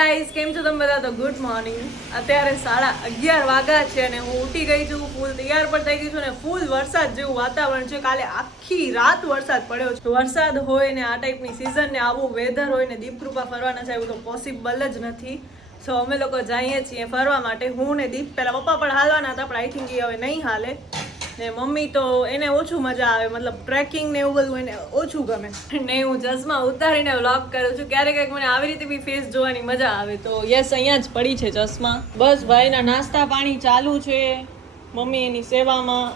Guys, કેમ છો તમે બધા? તો ગુડ મોર્નિંગ. અત્યારે 11:30 વાગ્યા છે અને હું ઉઠી ગઈ છું, ફૂલ તૈયાર પણ થઈ ગઈ છું અને ફૂલ વરસાદ જેવું વાતાવરણ છે. કાલે આખી રાત વરસાદ પડ્યો છે. વરસાદ હોય ને આ ટાઈપની સિઝન ને આવું વેધર હોય ને દીપકૃપા ફરવાના છે એવું તો પોસિબલ જ નથી. સો અમે લોકો જઈએ છીએ ફરવા માટે. હું ને દીપ, પહેલા પપ્પા પણ હાલવાના હતા પણ આઈ થિંક એ હવે નહીં હાલે. ને મમ્મી તો એને ઓછું મજા આવે, મતલબ ટ્રેકિંગ ને એવું બધું એને ઓછું ગમે. ને હું ચશ્મા ઉતારીને વ્લોગ કરું છું. ક્યારેક મને આવી રીતે બી ફેસ જોવાની મજા આવે. તો યસ, અહીંયા જ પડી છે ચશ્મા. બસ ભાઈના નાસ્તા પાણી ચાલુ છે, મમ્મી એની સેવામાં.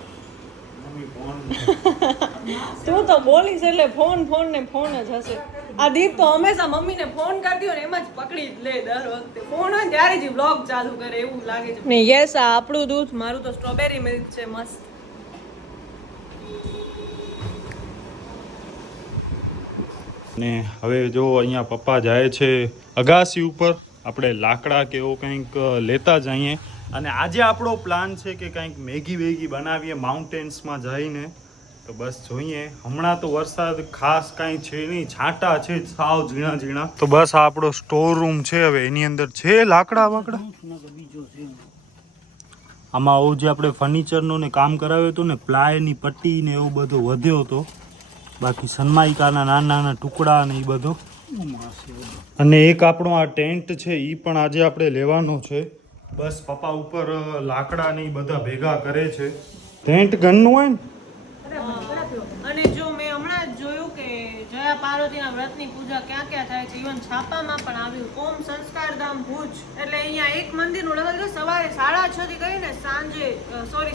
તું તો બોલીશ એટલે ફોન ને ફોન જ હશે. આ દીપ તો હંમેશા મમ્મીને ફોન કરતી હોય ને એમ જ પકડી જ લે. દર વખતે ફોન હોય ત્યારે જ વ્લોગ ચાલુ કરે એવું લાગે છે. ને યસ, આ આપણું દૂધ, મારું તો સ્ટ્રોબેરી મિલ્ક છે, મસ્ત. ને હવે જો અહીંયા પપ્પા જાય છે અગાસી ઉપર. આપણે લાકડા કે એવું કંઈક લેતા જઈએ. અને આજે આપણો પ્લાન છે કે કંઈક મેગી બનાવીએ માઉન્ટેન્સમાં જઈને. તો બસ જોઈએ. હમણાં તો વરસાદ ખાસ કાંઈ છે નહીં, છાંટા છે સાવ ઝીણા. તો બસ આ આપણો સ્ટોર રૂમ છે. હવે એની અંદર છે લાકડા વાકડા. આમાં આવું જે આપણે ફર્નિચરનું ને કામ કરાવ્યું હતું ને, પ્લાયની પટ્ટી ને એવું બધું વધ્યો હતો. બાકી સનમાઈકાના નાના ટુકડા ને એ બધું. અને એક આપણો આ ટેન્ટ છે એ પણ આજે આપણે લેવાનો છે. બસ પપ્પા ઉપર લાકડા ને એ બધા ભેગા કરે છે. ટેન્ટ ગનનું હોય ને. અને જો મેં હમણાં જ જોયું કે જયા પાર્વતીના વ્રતની પૂજા ક્યાં ક્યાં થાય છે. ઇવન છાપામાં પણ આવ્યું, ઓમ સંસ્કાર ધામ ભુજ. એટલે અહીંયા એક મંદિરનું લગભગ સવારે 6:30 થી કરીને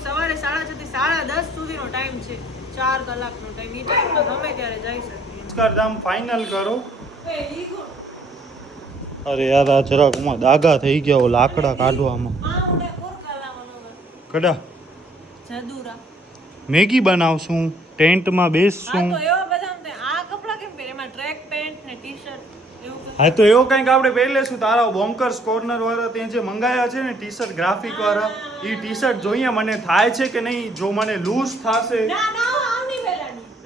સવારે 6:30 થી 10:30 સુધીનો ટાઈમ છે. 4 કલાકનો ટાઈમ. એ ટાઈમમાં ગમે ત્યારે જઈ શકીએ. સંસ્કાર ધામ ફાઇનલ કરો. અરે યાર, આ જરાકમાં દાગા થઈ ગયા લાકડા કાઢવામાં. કડા જદુરા મેગી બનાવશું, ટેન્ટમાં બેસશું. આ કપડા કેમ પહેરે? એમાં ટ્રેક પેન્ટ ને ટી-શર્ટ એવું. હા તો એવો કંઈક આપણે પહેરી લેશું. તારા બોન્કર્સ કોર્નર વાળા ત્યાં જે મંગાયા છે ને ટી-શર્ટ ગ્રાફિક વાળા, એ ટી-શર્ટ જોઈએ મને થાય છે કે નહીં. જો મને લૂઝ થશે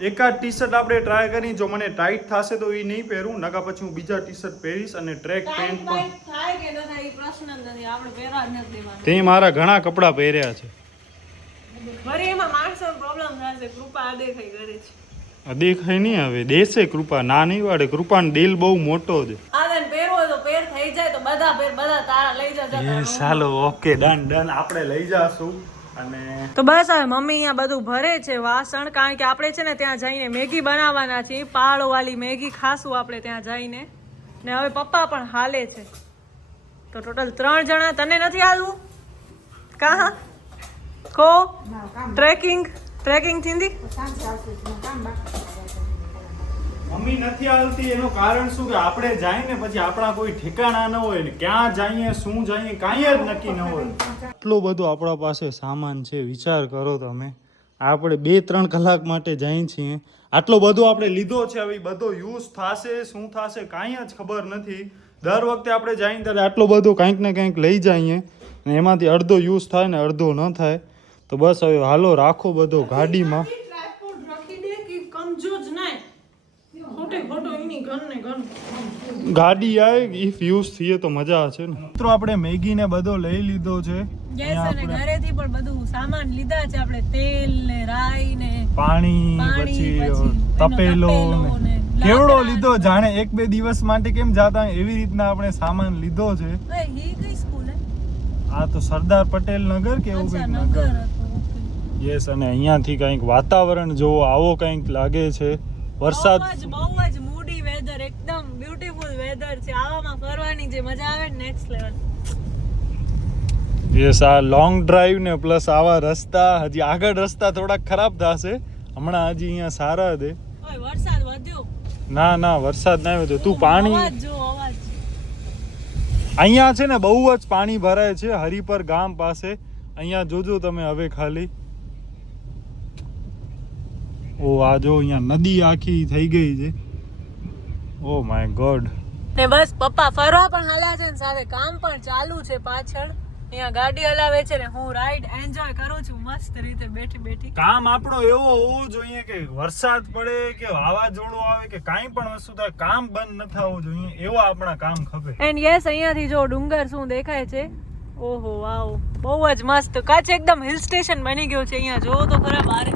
એકાદ ટી-શર્ટ આપણે ટ્રાય કરી. જો મને ટાઈટ થશે તો એ નહીં પહેરું, નકા પછી હું બીજા ટી-શર્ટ પહેરીશ. અને ટ્રેક પેન્ટ પણ થાય કે ન થાય એ પ્રશ્ન નથી, આપણે પહેરવા જ નથી દેવાના. તે મારા ઘણા કપડાં પહેર્યા છે. વળી એમાં માણસોનો પ્રોબ્લેમ થશે. કૃપા અદેખાઈ કરે છે. દેખાય નહીં હવે દેશે કૃપા, ના નહીં વાડે. કૃપાનો દિલ બહુ મોટો છે. આને પહેરવો તો પહેર થઈ જાય તો બધા તારા લઈ જતા. ચાલો ઓકે, ડન આપણે લઈ જાશું. અને તો બસ હવે મમ્મી અહીંયા બધું ભરે છે વાસણ, કારણ કે આપણે છે ને ત્યાં જઈને મેગી બનાવવાના છીએ. પાળો વાળી મેગી ખાશું આપણે ત્યાં જઈને. ને હવે પપ્પા પણ હાલે છે. તો ટોટલ 3 જણા. તને નથી હાલવું? કા કો ટ્રેકિંગ થીંદી મમ્મી નથી આવતી. એનું કારણ શું કે આપણે જાય ને પછી આપણા કોઈ ઠેકાણા ન હોય ને, ક્યાં જઈએ શું જઈએ કાંઈ જ નક્કી ન હોય. એટલો બધો આપણા પાસે સામાન છે, વિચાર કરો તમે. આપણે 2-3 કલાક માટે જઈએ છીએ. આટલો બધો આપણે લીધો છે. હવે બધો યુઝ થશે શું થશે કાંઈ જ ખબર નથી. દર વખતે આપણે જઈએ ત્યારે આટલો બધો કંઈક ને કંઈક લઈ જઈએ ને એમાંથી અડધો યુઝ થાય ને અડધો ન થાય. તો બસ હવે હાલો રાખો બધો ગાડીમાં. ગાડી આવે ઇફ યુઝ થઈએ તો મજા છે ને. મિત્રો આપણે મેગી ને બધો લઈ લીધો છે. અને ઘરેથી પણ બધું સામાન લીધા છે આપણે. તેલ ને રાઈ ને પાણી, પછી તપેલો ને કેવડો લીધો. જાણે 1-2 દિવસ માટે કેમ જાતા એવી રીતના આપણે સામાન લીધો છે. કઈ સ્કૂલ હે? આ તો સરદાર પટેલ નગર કે એવું કંઈક નગર. યસ. અને અહીંયાથી કંઈક વાતાવરણ જોવો આવો કંઈક લાગે છે. વરસાદ બહુ જ મૂડી વેધર, એકદમ બ્યુટીફુલ વેધર છે. આવામાં ફરવાની જે મજા આવે ને, નેક્સ્ટ લેવલ. યસ. આ લોંગ ડ્રાઈવ ને પ્લસ આવા રસ્તા. હજી આગળ રસ્તા થોડાક ખરાબ થશે. હમણાં હજી અહીંયા સારા છે. વરસાદ વધ્યો? ના વરસાદ ના આવ્યો. તું પાણી અવાજ અહીંયા છે ને બહુ જ પાણી ભરાય છે હરિપર ગામ પાસે. અહીંયા જોજો તમે હવે ખાલી. ઓ આ જો અહીંયા નદી આખી થઈ ગઈ છે. ઓ માય ગોડ. ને બસ પપ્પા ફરવા પણ હાલ્યા છે ને સાથે કામ પણ ચાલુ છે પાછળ. અહીંયા ગાડી હલાવે છે ને હું રાઈડ એન્જોય કરું છું મસ્ત રીતે બેઠી. કામ આપણો એવો હોવો જોઈએ કે વરસાદ પડે કે વાવાઝોડું આવે કે કાંઈ પણ વસ્તુ થાય કામ બંધ ન થવું જોઈએ એવા આપણા કામ ખપે. એન્ડ યસ અહીંયાથી જો ડુંગર શું દેખાય છે. ઓહો વાવ, બહુ જ મસ્ત. કચ્છ એકદમ હિલ સ્ટેશન બની ગયું છે. અહીંયા જોવો તો ખરા બારે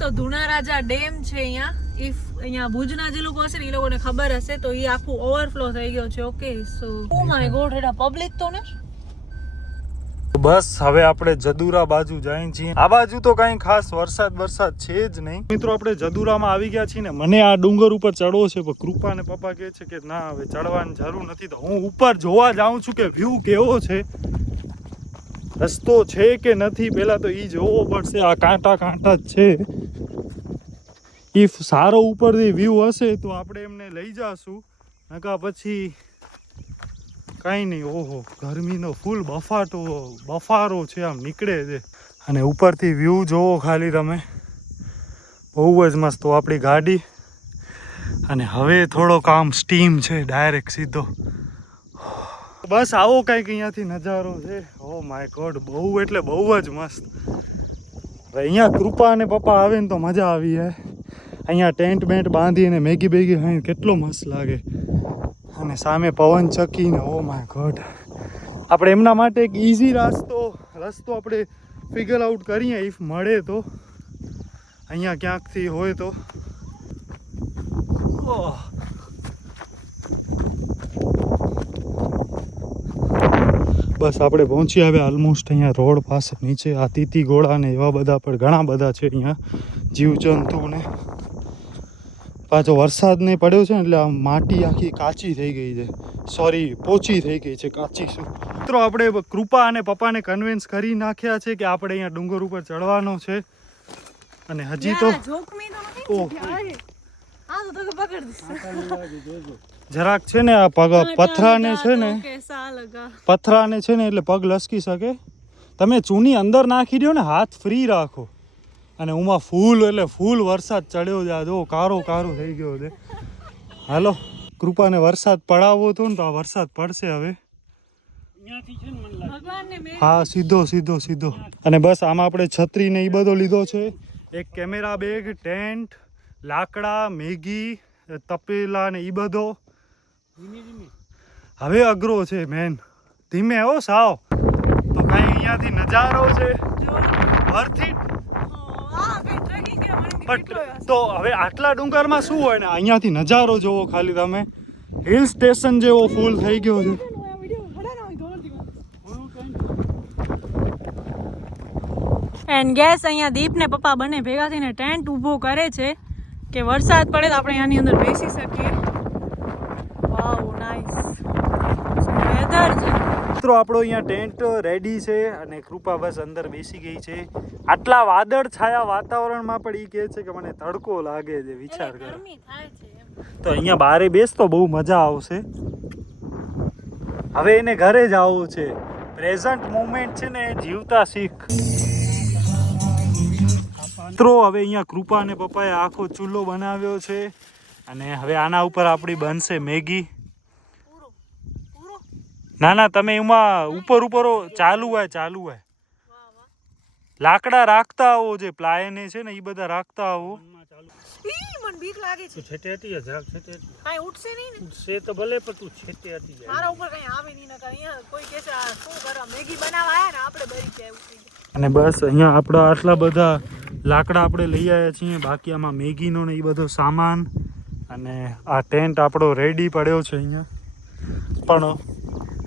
તો ધુણારાજા ડેમ છે. અહીંયા ભુજના જે લોકો હશે ને એ લોકોને ખબર હશે તો એ આખું ઓવરફ્લો થઈ ગયો છે. Okay so O my God, એડા પબ્લિક તો ને બસ હવે આપણે જદુરા બાજુ જઈએ છીએ. આ બાજુ તો કઈ ખાસ વરસાદ છે જ નહીં. મિત્રો આપણે જદુરામાં આવી ગયા છીએ ને મને આ ડુંગર ઉપર ચડવો છે પણ કૃપા ને પપ્પા કહે છે કે ના હવે ચડવાની જરૂર નથી. તો હું ઉપર જોવા જાઉં છું કે વ્યૂ કેવો છે, રસ્તો છે કે નથી. પહેલા તો ઈ જોવો પડશે. આ કાંટા જ છે. ઇફ સારો ઉપરથી વ્યૂ હશે તો આપણે એમને લઈ જાશું, નકા પછી કાંઈ નહીં. ઓહો, ગરમીનો ફૂલ બફારો છે, આમ નીકળે છે. અને ઉપરથી વ્યૂ જોવો ખાલી તમે, બહુ જ મસ્ત. તો આપણી ગાડી અને હવે થોડોક આમ સ્ટીમ છે ડાયરેક્ટ સીધો. બસ આવો કંઈક અહીંયાથી નજારો છે. ઓ માય ગોડ, બહુ એટલે બહુ જ મસ્ત. હવે અહીંયા કૃપા અને પપ્પા આવે ને તો મજા આવી જાય. અહીંયા ટેન્ટ બેન્ટ બાંધી અને મેગી બેગી ખાઈને કેટલો મસ્ત લાગે. અને સામે પવન ચક્કીને ઓ માય ગોડ. આપણે એમના માટે એક ઇઝી રસ્તો આપણે ફિગર આઉટ કરીએ ઇફ મળે તો. અહીંયા ક્યાંકથી હોય તો. બસ આપણે પહોંચી આવ્યા ઓલમોસ્ટ અહીંયા રોડ પાસે. નીચે આ તીતી ઘોડા ને એવા બધા પણ ઘણા બધા છે અહીંયા જીવજંતુ ને. પાછો વરસાદ ને પડ્યો છે ને એટલે આ માટી આખી કાચી થઈ ગઈ છે. સોરી, પોચી થઈ ગઈ છે, કાચી શું. મિત્રો આપણે કૃપા અને પપ્પાને કન્વિન્સ કરી નાખ્યા છે કે આપણે અહીંયા ડુંગર ઉપર ચડવાનો છે. અને હજી તો જરાક છે ને આ પથરાને છે ને એટલે પગ લસકી શકે. તમે ચૂની અંદર નાખી દો ને, હાથ ફ્રી રાખો. અને ઉમાં ફૂલ વરસાદ ચડ્યો છે. આ જો કારો થઈ ગયો છે. હાલો, કૃપાને વરસાદ પડાવવો હતો ને તો આ વરસાદ પડશે હવે. હા, સીધો. અને બસ આમાં આપણે છત્રી ને એ બધો લીધો છે. એક કેમેરા બેગ, ટેન્ટ, લાકડા, મેગી, તપેલા ને એ બધો. હવે અઘરો છે મેન. ધીમે હો સાવ. તો કઈ અહીંયાથી નજારો છે વર્થ ઇટ. તો હવે આટલા ડુંગરમાં શું હોય ને, અહીંયાથી નજારો જોવો ખાલી તમે. હિલ સ્ટેશન જેવો ફૂલ થઈ ગયો છે. એન્ડ ગેસ અહીંયા દીપ ને પપ્પા બંને ભેગા થઈને ટેન્ટ ઊભો કરે છે કે વરસાદ પડે તો આપણે આની અંદર બેસી શકીએ. વાવ, નાઈસ વેધર છે. મિત્રો આપણો અહીંયા ટેન્ટ રેડી છે અને કૃપા બસ અંદર બેસી ગઈ છે. આટલા વાદળ છાયા વાતાવરણમાં પણ એ કહે છે કે મને તડકો લાગે છે. વિચાર કરો. તો અહીંયા બારે બેસતો બહુ મજા આવશે. હવે એને ઘરે જ આવવું છે. પ્રેઝન્ટ મોમેન્ટ છે ને જીવતા શીખ. મિત્રો હવે અહીંયા કૃપા અને પપ્પાએ આખો ચૂલો બનાવ્યો છે અને હવે આના ઉપર આપણી બનશે મેગી. ના તમે એમાં ઉપર ચાલુ હોય. લાકડા રાખતા આવો, જે પ્લાય ને છે ને એ બધા રાખતા આવો. મને બીક લાગે છે. છેટે હતી જરાક છેટે હતી. કાઈ ઉઠશે નહીં ને? ઉઠશે તો ભલે પણ તું છેટે હતી જાય. મારા ઉપર કઈ આવે નહીં. નકર અહીંયા કોઈ કહે છે આ શું કરવા મેગી બનાવવા આયા ને આપણે બરી જાય ઉઠી. અને બસ અહીંયા આપણા આટલા બધા લાકડા આપણે લઈ આવ્યા છીએ. બાકી આમાં મેગીનો ને એ બધો સામાન. અને આ ટેન્ટ આપણો રેડી પડ્યો છે અહીંયા.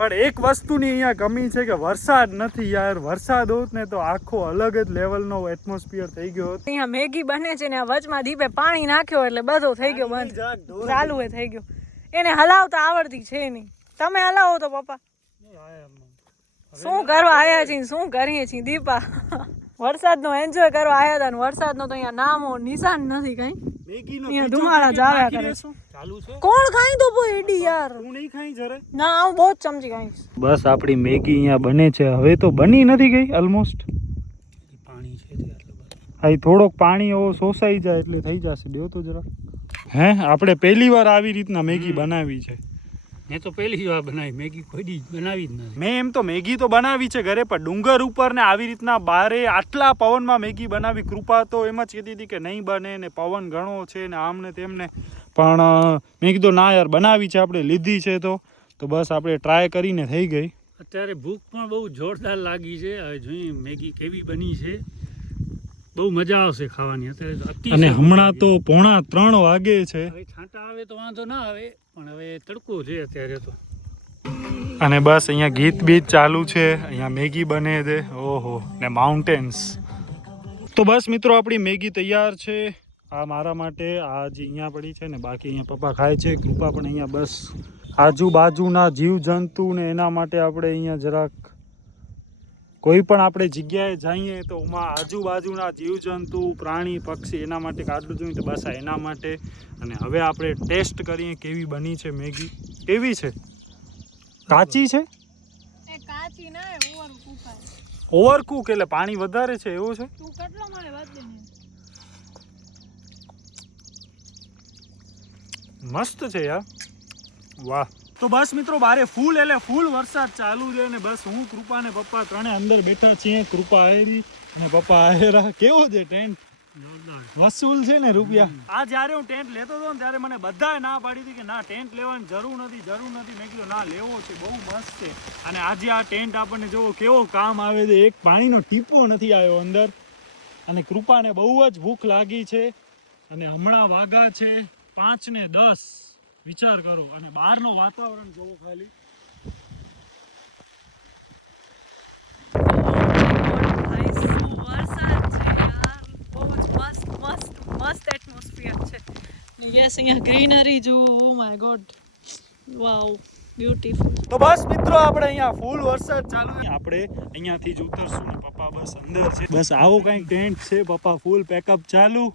પણ એક વસ્તુની અહીંયા કમી છે કે વરસાદ નથી યાર. વરસાદ હોત ને તો આખો અલગ જ લેવલનો એટમોસ્ફિયર થઈ ગયો હોત. અહીંયા મેગી બને છે ને આ વચમાં દીપે પાણી નાખ્યો એટલે બધો થઈ ગયો બંધ. ચાલુ થઈ ગયો. એને હલાવતા આવડતી છે નહીં. તમે હલાવો તો પપ્પા. શું કરવા આવ્યા છીએ, શું કરીએ છીએ દીપા? વરસાદનો એન્જોય કરવા આવ્યા હતા ને વરસાદનો તો અહીંયા નામો નિશાન નથી કઈ. અહીંયા ધુમાડા જ આવ્યા કરે છે. કોણ ખાઈ તો એડી યાર? તું નહીં ખાઈ જરે? ના, હું બહુ જ ચમચી ખાઈશ. બસ આપણી મેગી અહીંયા બને છે. હવે તો બની નથી ગઈ ઓલમોસ્ટ. પાણી છે આ થોડોક પાણી એવો શોષાઈ જાય એટલે થઈ જશે. દેવો તો જરા. આપણે પહેલી વાર આવી રીતના મેગી બનાવી છે. મેં તો પહેલી વાર બનાવી મેગી, કોઈ દી બનાવી જ નથી. મેં એમ તો મેગી તો બનાવી છે ઘરે, પણ ડુંગર ઉપર ને આવી રીતના બારે આટલા પવનમાં મેગી બનાવી. કૃપા તો એમ જ કહેતી હતી કે નહીં બને ને પવન ઘણો છે ને આમ ને તેમને, પણ મેં કીધું ના યાર બનાવી છે આપણે, લીધી છે તો બસ આપણે ટ્રાય કરીને થઈ ગઈ. અત્યારે ભૂખ પણ બહુ જોરદાર લાગી છે. હવે જોઈએ મેગી કેવી બની છે. બહુ મજા આવશે ખાવાની. અત્યારે અને હમણાં તો 2:45 વાગે છે. હવે છાંટા આવે તો વાંધો ના આવે, પણ હવે તડકો છે અત્યારે તો. અને બસ અહીંયા ગીત બીત ચાલુ છે, અહીંયા મેગી બને છે. ઓહો, ને માઉન્ટેન્સ. તો બસ મિત્રો આપણી મેગી તૈયાર છે. આ મારા માટે, આ જે અહીંયા પડી છે ને, બાકી અહીંયા પપ્પા ખાય છે. કૃપા પણ અહીંયા બસ આજુબાજુના જીવજંતુ ને એના માટે આપણે અહીંયા જરાક કોઈ પણ આપણે જગ્યાએ જઈએ તો એમાં આજુબાજુના જીવજંતુ પ્રાણી પક્ષી એના માટે કાઢવું જોઈએ, તો બસ આ એના માટે. અને હવે આપણે ટેસ્ટ કરીએ કેવી બની છે મેગી. કેવી છે? કાચી છે? એ કાચી ના ઓવરકુક છે. ઓવરકુક એટલે પાણી વધારે છે એવું છે? તું કેટલો મને વાત દે. મસ્ત છે યાર, વાહ. તો બસ મિત્રો બારે ફૂલ એટલે ફૂલ વરસાદ ચાલુ છે ને બસ હું કૃપા ને પપ્પા ત્રણે અંદર બેઠા છીએ. કૃપા આયરી ને પપ્પા આયરા. કેવો છે ટેન્ટ? વસૂલ છે ને રૂપિયા. આ જ્યારે હું ટેન્ટ લેતો હતો ને ત્યારે મને બધાએ ના પાડી હતી કે ના ટેન્ટ લેવાની જરૂર નથી. મેં કીધું ના લેવો છે, બહુ મસ્ત છે. અને આજે આ ટેન્ટ આપણને જોવો કેવો કામ આવે છે. એક પાણીનો ટીપો નથી આવ્યો અંદર. અને કૃપાને બહુ જ ભૂખ લાગી છે. અને હમણાં વાગા છે 5:10. વિચાર કરો. અને બહારનો વાતાવરણ જોવો ખાલી. મસ્ત એટમોસ્ફિયર છે. યસ, અહીંયા ગ્રીનરી જો. Oh my god, wow, beautiful. તો બસ મિત્રો આપણે અહીંયા ફૂલ વરસાદ ચાલુ છે. આપણે અહીંયાથી જ ઉતરશું ને પપ્પા બસ અંદર છે. બસ આવો કંઈક ટેન્ટ છે. પપ્પા ફૂલ પેકઅપ ચાલુ.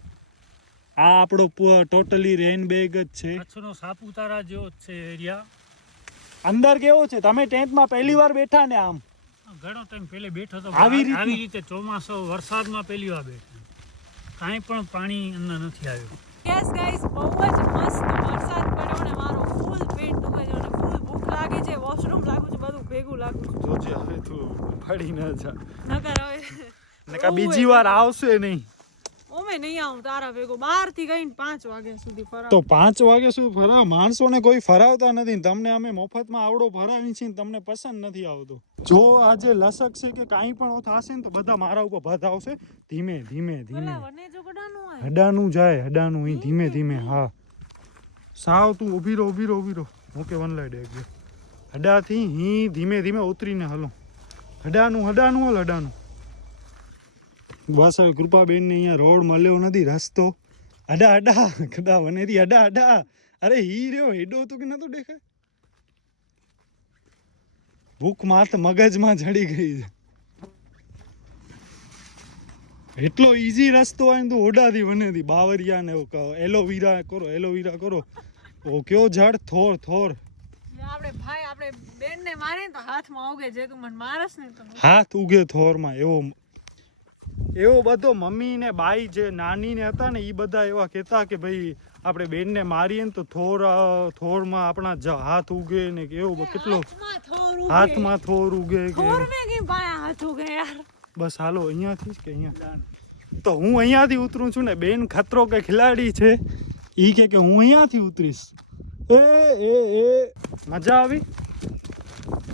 આ આપણો ટોટલી રેન બેગ જ છે. કચ્છનો સાપુતારા જેવો જ છે એરિયા. અંદર કેવો છે? તમે ટેન્ટમાં પહેલી વાર બેઠા ને? આમ ઘણો ટાઈમ પહેલે બેઠો તો આવી રીતે ચોમાસો વરસાદમાં પહેલી વાર બેઠો. કાંઈ પણ પાણી અંદર નથી આવ્યું. યસ ગાઈસ, બહુ જ મસ્ત વરસાદ પડ્યો ને મારો ફૂલ પેટ દુખે છે અને ફૂલ ભૂખ લાગી છે. વોશરૂમ લાગુ છે, બધું ભેગું લાગુ છે. જોજે હવે તું પડી ન જા. નકર હવે નકા બીજી વાર આવશે નહીં. ઓમે નહીં આવું તારા ભેગો. 12 થી ગઈને 5 વાગ્યા સુધી ફરાવ. તો 5 વાગે શું ફરાવ? માણસોને કોઈ ફરાવતા નથી. તમને અમે મફતમાં આવડો ફરાવી છીએ, તમને પસંદ નથી આવતો. જો આજે લસક છે કે કાંઈ પણ થશે ને તો બધા મારા ઉપર ભદ આવશે. ધીમે ધીમે ધીમે હડાનું જાય, હડાનું ઈ ધીમે ધીમે. હા સાવ તું ઊભી રહો. ઓકે, વન લાઈડ એક હડાથી હી ધીમે ધીમે ઉતરીને હલો. હડાનું હલ. બસ હવે કૃપાબેન ને અહીંયા રોડ મળ્યો નથી, રસ્તો. હડા કદા વનેથી હડા. અરે હી રહ્યો હેડો તો કે નતો દેખાય. ભૂખ માથ મગજમાં ચડી ગઈ છે. એટલો ઈઝી રસ્તો હોય ને તો ઓડાથી વનેથી બાવરિયા ને એલોવેરા કરો. ઓ કયો ઝાડ થોર. આપણે ભાઈ આપણે બેન ને મારે તો હાથમાં ઉગે. જે તું મને મારસ ને તો હાથ ઉગે થોરમાં. એવો બધો મમ્મી ને બાઈ જે નાની ને હતા ને એ બધા એવા કહેતા કે ભાઈ આપણે બેન ને મારીએ ને તો થોરમાં આપણા હાથ ઉગે ને એવો કેટલો હાથમાં થોર ઉગે કે. બસ હાલો અહીંયાથી જ કે અહીંયા. તો હું અહીંયાથી ઉતરું છું ને. બેન ખતરો કે ખિલાડી છે. ઈ કે હું અહીંયાથી ઉતરીશ. એ મજા આવી?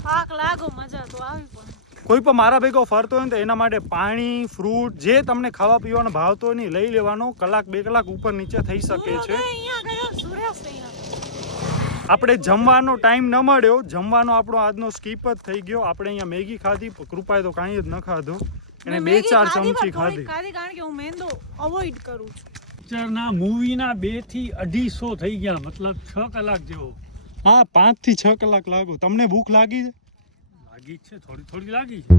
થાક લાગો, મજા તો આવી. પણ કોઈ પણ મારા ભેગો ફરતો હોય ને તો એના માટે પાણી, ફ્રૂટ જે તમને ખાવા પીવાનો ભાવતો હોય ને લઈ લેવાનો. 1-2 કલાક ઉપર નીચે થઈ શકે છે. આપણે જમવાનો ટાઈમ ન મળ્યો. જમવાનો આપણો આજનો સ્કીપ જ થઈ ગયો. આપણે અહીંયા મેગી ખાધી. કૃપાએ તો કાંઈ જ ન ખાધો. એને 2-4 ચમચી ખાધી. કારણ કે હું મેંદો અવોઇડ કરું છું. પિક્ચરના મૂવીના 2 થી 250 થઈ ગયા, મતલબ 6 કલાક જેવો. હા, 5 થી 6 કલાક લાગો. તમને ભૂખ લાગી છે? લાગી છે, થોડી લાગી છે.